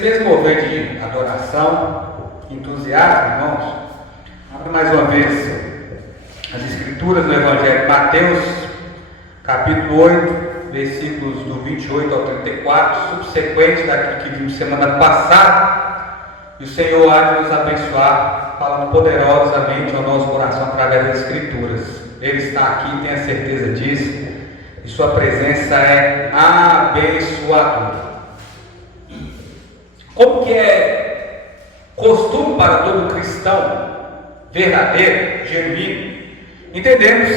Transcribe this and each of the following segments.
mesmo mover de adoração, entusiasmo, irmãos, abre mais uma vez as Escrituras no Evangelho de Mateus, capítulo 8, versículos do 28 ao 34, subsequente daquilo que vimos semana passada. E o Senhor há de nos abençoar, falando poderosamente ao nosso coração através das Escrituras. Ele está aqui, tenha certeza disso, e sua presença é abençoadora. Como que é costume para todo cristão verdadeiro, genuíno, entendemos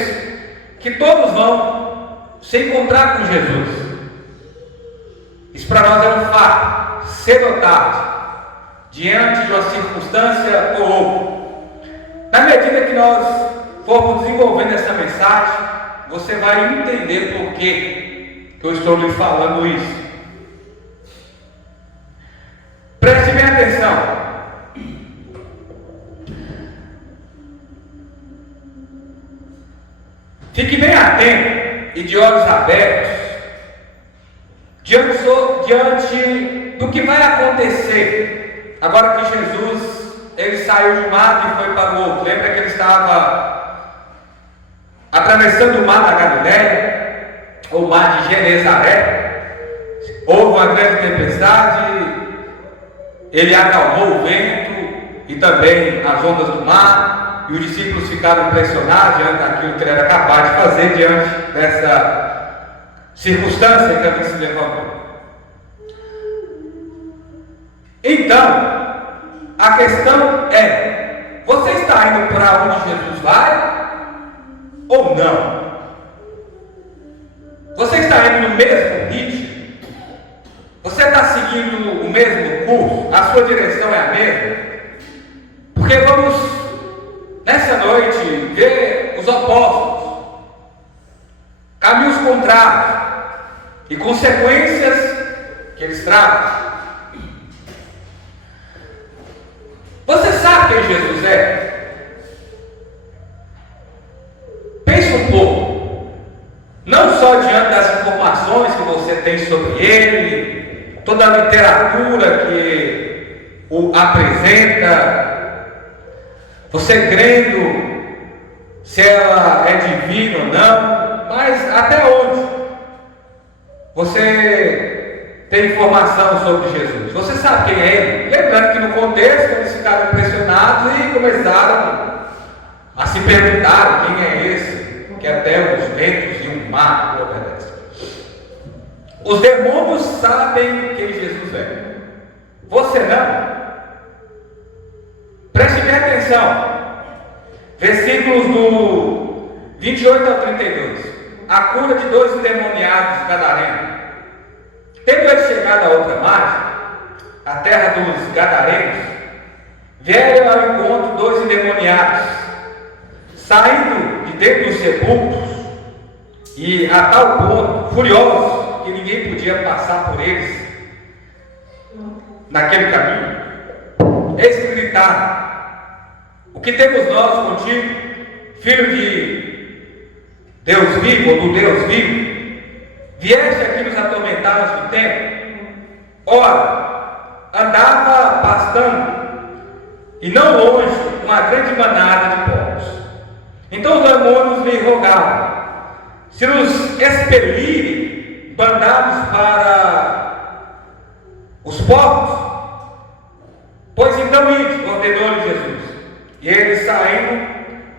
que todos vão se encontrar com Jesus. Isso para nós é um fato, cedo ou tarde, diante de uma circunstância ou outra. Na medida que nós formos desenvolvendo essa mensagem, você vai entender por que eu estou lhe falando isso. Preste bem atenção. Fique bem atento e de olhos abertos diante do que vai acontecer agora que Jesus ele saiu de um lado e foi para o outro. Lembra que ele estava atravessando o mar da Galileia, ou o mar de Genezaré. Houve uma grande tempestade, ele acalmou o vento e também as ondas do mar, e os discípulos ficaram impressionados diante daquilo que ele era capaz de fazer diante dessa circunstância que ali se levantou. Então, a questão é: você está indo para onde Jesus vai ou não? Você está indo no mesmo ritmo? Você está seguindo o mesmo curso? A sua direção é a mesma? Porque vamos, nessa noite, ver os opostos, caminhos contrários e consequências que eles trazem. Você sabe quem Jesus é? Pense um pouco, não só diante das informações que você tem sobre ele, toda a literatura que o apresenta, você crendo se ela é divina ou não, mas até onde você tem informação sobre Jesus? Você sabe quem é ele? Lembrando que no contexto eles ficaram impressionados e começaram a se perguntar quem é esse que até os ventos e o mar obedecem. Os demônios sabem quem Jesus é. Você não. Preste bem atenção. Versículos do 28 ao 32. A cura de 2 endemoniados gadarenos. Tendo ele chegado a outra margem, a terra dos gadarenos, vieram ao encontro 2 endemoniados, saindo de dentro dos sepulcros, e a tal ponto, furiosos, que ninguém podia passar por eles naquele caminho. Eis que gritaram: o que temos nós contigo, filho de Deus vivo, ou do Deus vivo? Vieste aqui nos atormentar antes do tempo? Ora, andava pastando, e não longe, uma grande manada de porcos. Então os demônios lhe rogavam: se nos expelirem, mandados para os porcos, pois então ide, ordenou-lhe Jesus. E eles, saindo,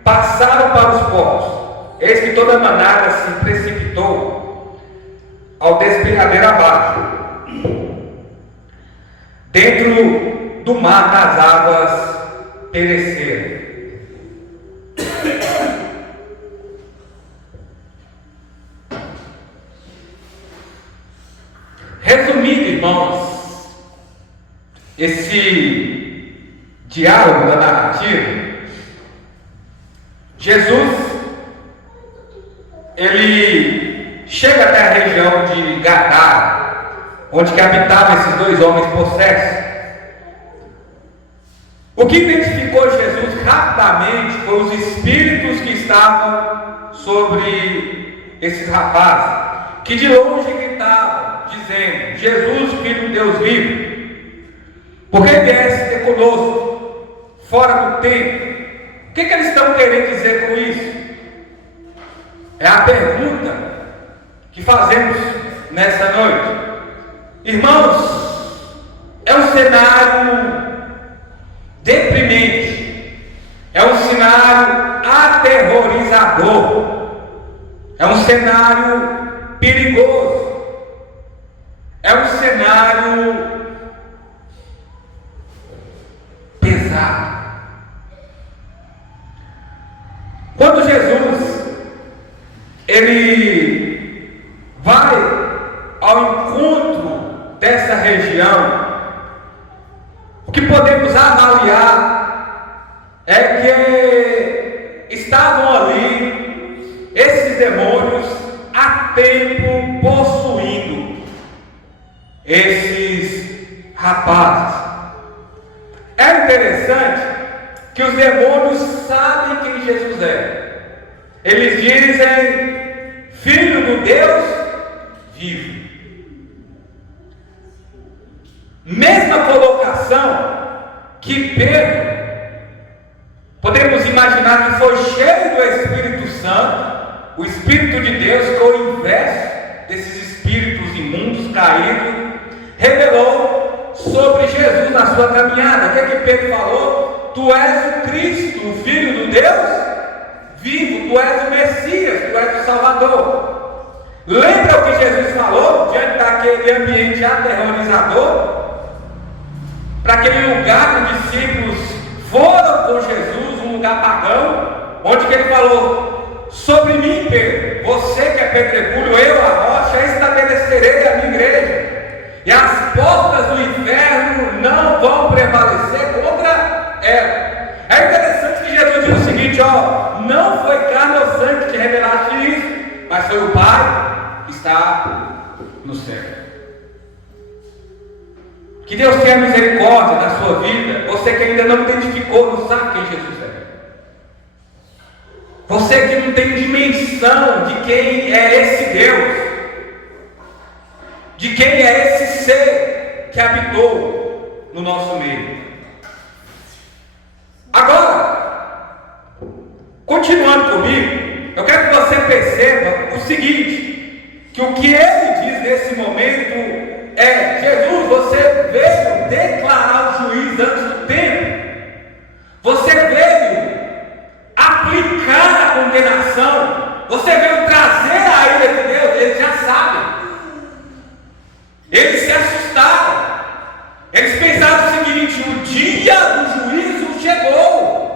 passaram para os porcos. Eis que toda a manada se precipitou ao despenhadeiro abaixo, dentro do mar das águas pereceram. Resumindo, irmãos, esse diálogo da narrativa, Jesus ele chega até a região de Gadara, onde que habitavam esses 2 homens possessos. O que identificou Jesus rapidamente foi os espíritos que estavam sobre esses rapazes, que de longe gritavam, dizendo: Jesus, filho de Deus vivo. Porque viesse ter conosco fora do tempo. O que eles estão querendo dizer com isso? É a pergunta que fazemos nessa noite. Irmãos, é um cenário deprimente, é um cenário aterrorizador, é um cenário perigoso, é um cenário pesado. Quando Jesus ele vai ao encontro dessa região, o que podemos avaliar é que estavam ali esses demônios há tempo possuindo esses rapazes. É interessante que os demônios sabem quem Jesus é. Eles dizem: Filho do Deus vivo. Mesma colocação que Pedro, podemos imaginar que foi cheio do Espírito Santo, o Espírito de Deus, que é o inverso desses espíritos imundos caídos, revelou sobre Jesus na sua caminhada. O que é que Pedro falou? Tu és o Cristo, o Filho do Deus vivo, tu és o Messias, tu és o Salvador. Lembra o que Jesus falou diante daquele ambiente aterrorizador? Para aquele lugar que os discípulos foram com Jesus, um lugar pagão, onde que ele falou: sobre mim, Pedro, você que é pedregulho, eu a rocha, estabelecerei a minha igreja, e as portas do inferno não vão prevalecer contra ela. É interessante que Jesus diz o seguinte: não foi carne ou sangue que te revelaste isso, mas foi o Pai que está no céu. Que Deus tenha misericórdia da sua vida. Você que ainda não identificou, não sabe quem Jesus é. Você que não tem dimensão de quem é esse Deus, de quem é esse ser que habitou no nosso meio. Agora, continuando comigo, eu quero que você perceba o seguinte: que o que ele diz nesse momento é: Jesus, você veio declarar o juiz antes do tempo, você veio aplicar a condenação, você veio trazer a ira de Deus. Eles já sabem, eles se assustaram, eles pensaram o seguinte: o dia do juízo chegou.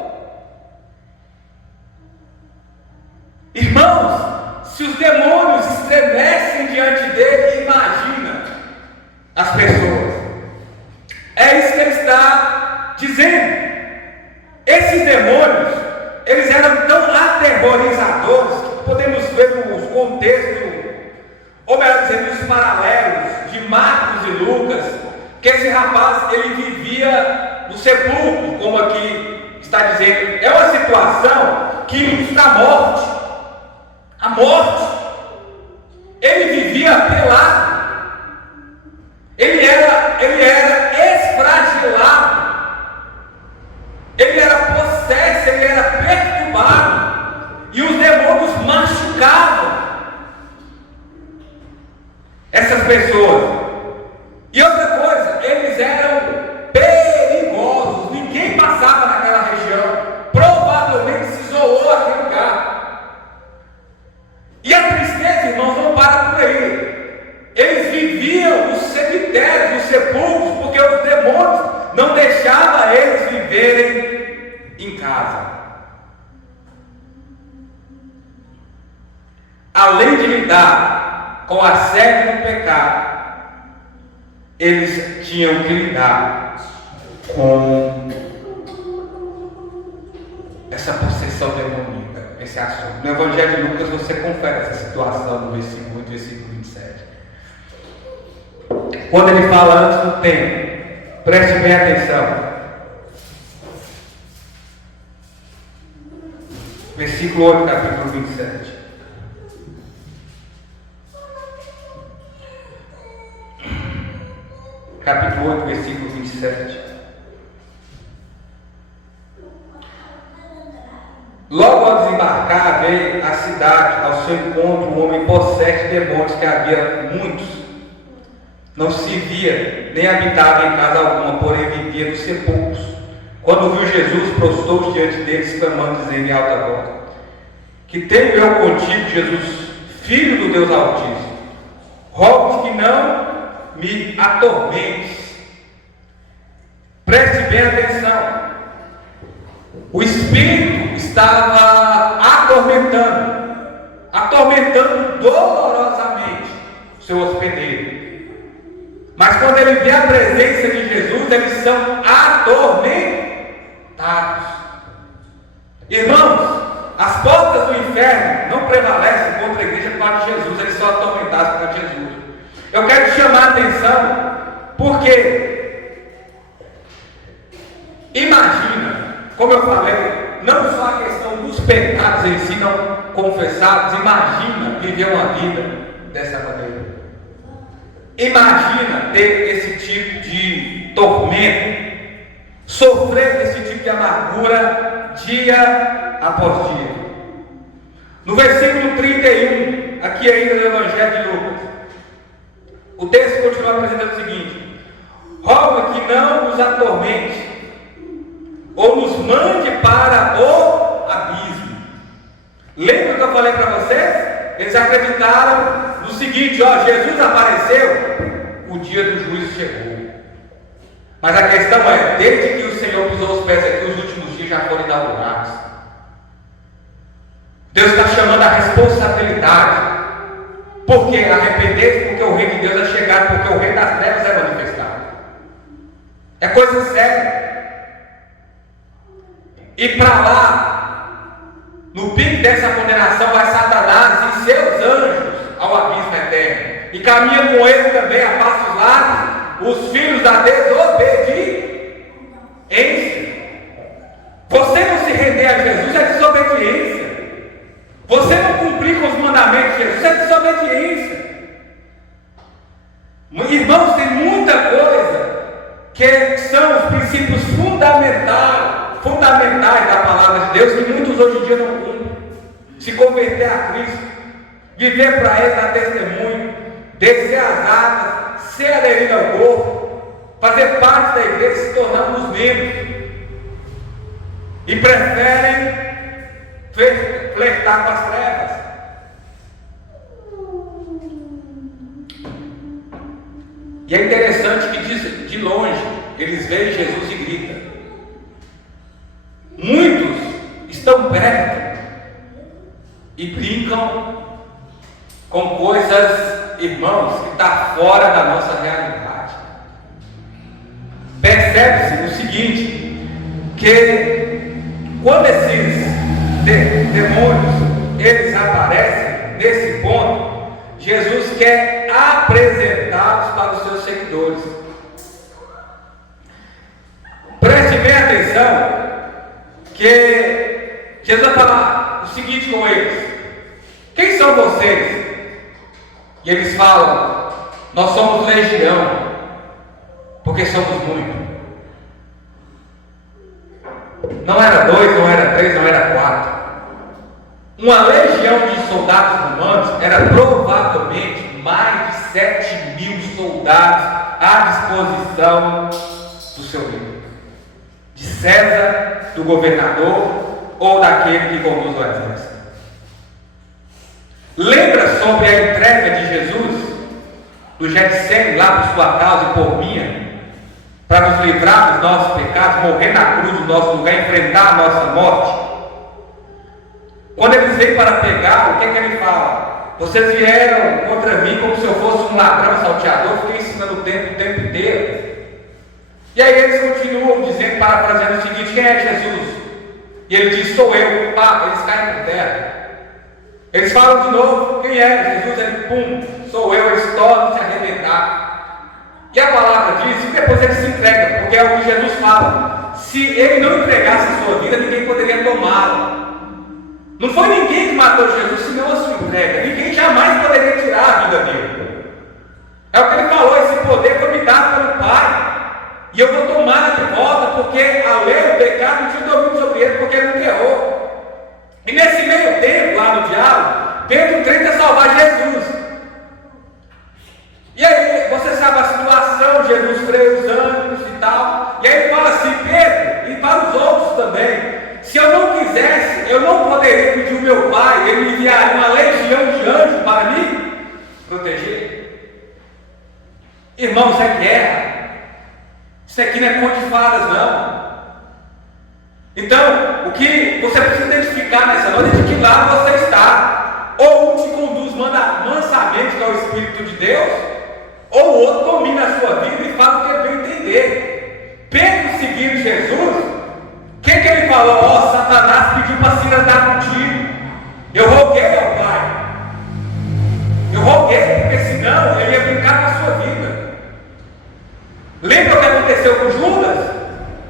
Irmãos, se os demônios estremecem diante dele, imagina as pessoas. É isso que ele está dizendo. Esses demônios, eles eram tão aterrorizadores que podemos ver nos contextos, ou melhor dizendo, nos paralelos de Marcos e Lucas, que esse rapaz, ele vivia no sepulcro, como aqui está dizendo. É uma situação que ilustra a morte. A morte. Ele vivia pelado. Ele era esfragilado. Ele era possesso, ele era perturbado. E os demônios machucavam essas pessoas. E outra coisa, eles eram perigosos. Ninguém passava naquela região. Provavelmente se isolou aquele lugar. E a tristeza, irmãos, não para por aí. Eles viviam nos cemitérios, nos sepulcros, porque os demônios não deixavam eles viverem em casa. Além de lidar com a sede do pecado, eles tinham que lidar com essa possessão demoníaca, esse assunto. No Evangelho de Lucas você confere essa situação no versículo 8 e versículo 27. Quando ele fala antes do tempo, preste bem atenção. Versículo 8, capítulo 27. Capítulo 8, versículo 27. Logo ao desembarcar, veio à cidade, ao seu encontro, um homem possesso de demônios, que havia muitos. Não se via, nem habitava em casa alguma, porém vivia nos sepulcros. Quando viu Jesus, prostrou-se diante deles, clamando, dizendo em alta voz: que tenho eu contigo, Jesus, Filho do Deus Altíssimo? Rogo-te que não me atormentes. Preste bem atenção. O Espírito estava atormentando dolorosamente o seu hospedeiro. Mas quando ele vê a presença de Jesus, eles são atormentados. Irmãos, as portas do inferno não prevalecem contra a igreja por causa de Jesus, eles são atormentados por causa de Jesus. Eu quero te chamar a atenção, porque imagina, como eu falei, não só a questão dos pecados em si não confessados, imagina viver uma vida dessa maneira. Imagina ter esse tipo de tormento, sofrer esse tipo de amargura dia após dia. No versículo 31, aqui ainda no Evangelho de Lucas, o texto continua apresentando o seguinte: roga que não nos atormente, ou nos mande para o abismo. Lembra que eu falei para vocês? Eles acreditaram no seguinte: Jesus apareceu, o dia do juízo chegou. Mas a questão é, desde que o Senhor pisou os pés aqui, os últimos dias já foram inaugurados. Deus está chamando a responsabilidade. Porque arrepender-se, porque o reino de Deus é chegado, porque o reino das trevas é manifestado. É coisa séria. E para lá, no pico dessa condenação, vai Satanás e seus anjos ao abismo eterno. E caminha com ele também a passos largos os filhos da desobediência. Você não se render a Jesus é desobediência. Você não cumprir com os mandamentos de Jesus é desobediência. Irmãos, tem muita coisa que são os princípios fundamentais da palavra de Deus, que muitos hoje em dia não cumprem. Se converter a Cristo, viver para Ele, dar testemunho, descer as águas, ser aderido ao corpo, fazer parte da igreja, se tornar um dos membros, e preferem flertar com as trevas. E é interessante que de longe eles veem Jesus e gritam. Muitos estão perto e brincam com coisas, irmãos, que está fora da nossa realidade. Percebe-se o seguinte, que quando esses demônios eles aparecem nesse ponto, Jesus quer apresentá-los para os seus seguidores. Preste bem atenção, que Jesus vai falar o seguinte com eles: quem são vocês? E eles falam: nós somos legião, porque somos muitos. Não era 2, não era 3, não era 4. Uma legião de soldados romanos era provavelmente mais de 7.000 soldados à disposição do seu líder, de César, do governador ou daquele que conduz o exército. Lembra sobre a entrega de Jesus do Getsemane lá por sua causa e por minha, para nos livrar dos nossos pecados, morrer na cruz do nosso lugar, enfrentar a nossa morte? Quando eles vêm para pegar, o que é que ele fala? Vocês vieram contra mim como se eu fosse um ladrão, salteador, fiquei ensinando o tempo inteiro. E aí eles continuam dizendo, parafraseando o seguinte: quem é Jesus? E ele diz: sou eu. Pá, eles caem por terra. Eles falam de novo: quem é Jesus? Ele, pum, sou eu. Eles tornam-se a arrebentar. E a palavra diz, e depois ele se entrega, porque é o que Jesus fala: se ele não entregasse a sua vida, ninguém poderia tomá-la. Não foi ninguém que matou Jesus, senão a sua entrega. Ninguém jamais poderia tirar a vida dele. É o que ele falou: esse poder foi me dado pelo Pai, e eu vou tomar de volta, porque a lei do pecado não tinha domínio sobre ele, porque ele não errou. eu não poderia pedir ao meu pai, ele me enviaria uma legião de anjos para me proteger? Irmão, isso é guerra. Isso aqui não é conto de fadas, não. Então, o que você precisa identificar nessa noite é de que lado você está. Ou um te conduz mansamente, que é o Espírito de Deus, ou o outro domina a sua vida e faz o que ele bem entender. Pedro, seguindo Jesus, o que ele falou? Ó, Satanás pediu para se andar contigo. Eu roguei ao Pai. Eu roguei, porque senão ele ia brincar com a sua vida. Lembra o que aconteceu com Judas?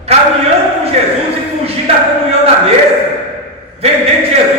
Caminhando com Jesus e fugir da comunhão da mesa, vendendo Jesus